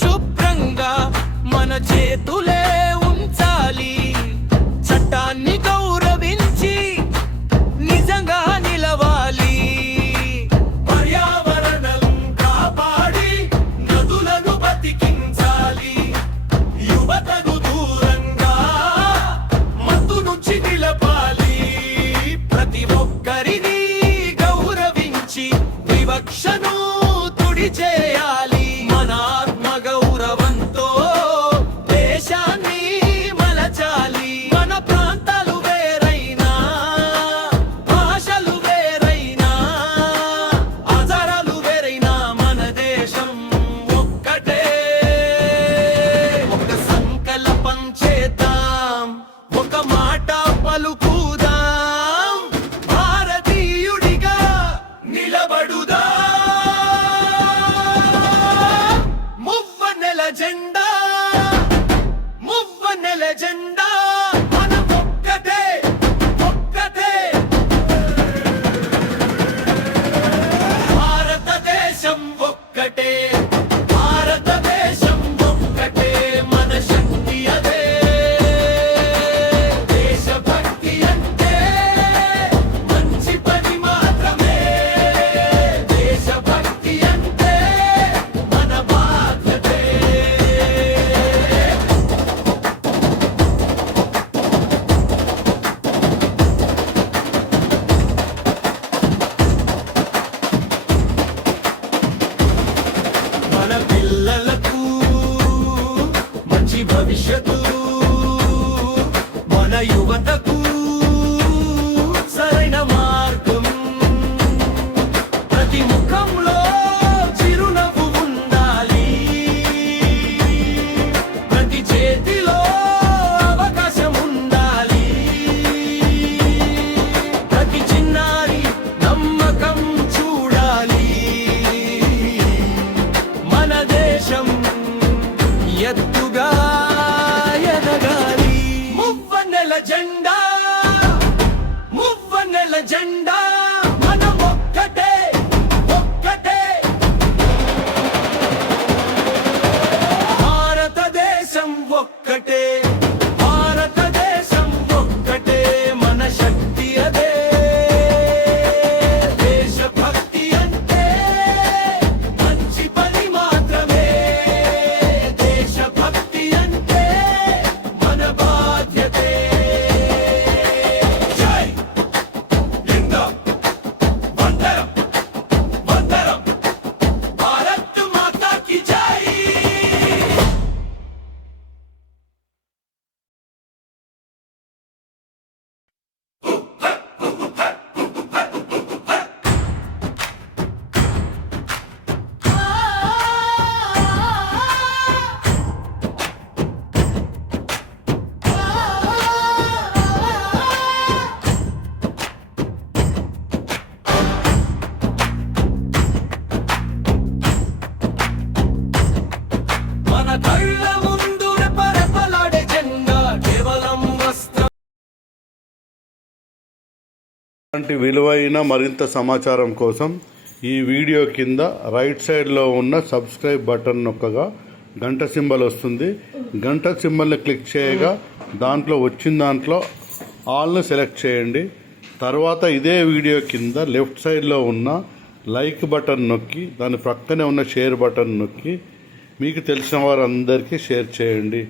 శుభ్రంగా మన చేతులే ఉంచాలి. చట్టాన్ని గౌరవించి నిజంగా నిలవాలి. పర్యావరణం కాపాడి నదులను బతికించాలి. యువతను దూరంగా మత్తు నుంచి నిలపాలి. ప్రతి ఒక్కరిని గౌరవించి వివక్షను తుడిచేయాలి. మన ఆత్మ గౌరవంతో దేశాన్ని మలచాలి. మన ప్రాంతాలు వేరైనా, భాషలు వేరైనా, ఆచారాలు వేరైనా, మన దేశం ఒక్కటే. ఒక సంకల్పం చేద్దాం, ఒక మాట పలుకుదాం, భారతీయుడిగా నిలబడుదాం. మువ్వన్నెల జెండా, మువ్వన్నెల జెండా, మనం ఒక్కటే, ఒక్కటే. భారతదేశం ఒక్కటే, భారతదేశం ఒక్కటే. మన శక్తి అదే. దేశభక్తి అంటే మంచి పని మాత్రమే. దేశభక్తి అంటే మన బాధ్యతే. మన పిల్లలకు మంచి భవిష్యత్తు, మన యువతకు సరైన మార్గం. ప్రతి ముఖంలో చిరునవ్వు ఉండాలి. ప్రతి చేతిలో అవకాశం ఉండాలి. ప్రతి చిన్నారి నమ్మకం చూడాలి. మన దేశం ఎత్తుగా ఎదగాలి. మువ్వన్నెల జెండా, మువ్వన్నెల జెండా, మనం ఒక్కటే, ఒక్కటే. భారతదేశం ఒక్కటే, భారతదేశం ఒక్కటే. మన శక్తి అదే. దేశభక్తి అంటే మంచి పని మాత్రమే. దేశభక్తి అంటే మన బాధ్యతే. జై హింద్, వందనం, వందనం. భారత్ మాతా కీ జై. మన కళ్ళ ముందు రెపరెపలాడే జెండా కేవలం వస్త్రం. ఇలాంటి విలువైన మరింత సమాచారం కోసం ఈ వీడియో కింద రైట్ సైడ్లో ఉన్న సబ్స్క్రైబ్ బటన్ నొక్కగా గంట సింబల్ వస్తుంది. గంట సింబల్ని క్లిక్ చేయగా వచ్చిన దాంట్లో ఆల్ను సెలెక్ట్ చేయండి. తర్వాత ఇదే వీడియో కింద లెఫ్ట్ సైడ్లో ఉన్న లైక్ బటన్ నొక్కి దాని ప్రక్కనే ఉన్న షేర్ బటన్ నొక్కి మీకు తెలిసిన వారందరికీ షేర్ చేయండి.